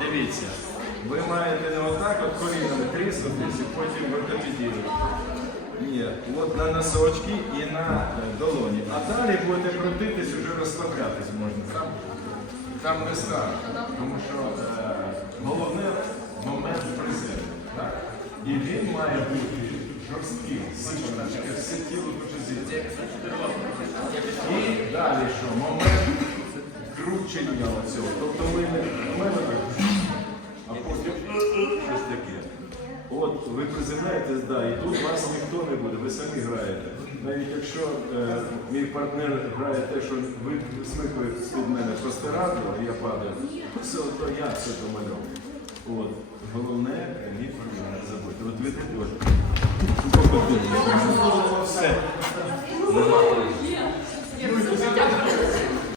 Дивіться, ви маєте не отак от колінами тріснутись і потім ортопедірувати. Ні, от на носочки і на е, долоні. А далі будете крутитись, вже розслаблятись можна. Там, там не страшно, тому що е, головне момент приземлення. І він має бути жорстким, сильним, все тіло дуже зійде. І далі що? Момент кручення оцього. Тобто ви не так, а потім щось таке. От ви приземляєтесь, да, і тут вас ніхто не буде, ви самі граєте. Навіть якщо е, мій партнер грає те, що ви смикуєте з-під мене простирадло, я падаю, то все одно я все домальовую. От. Головне, ні про мене не забудьте. От ви також. Все.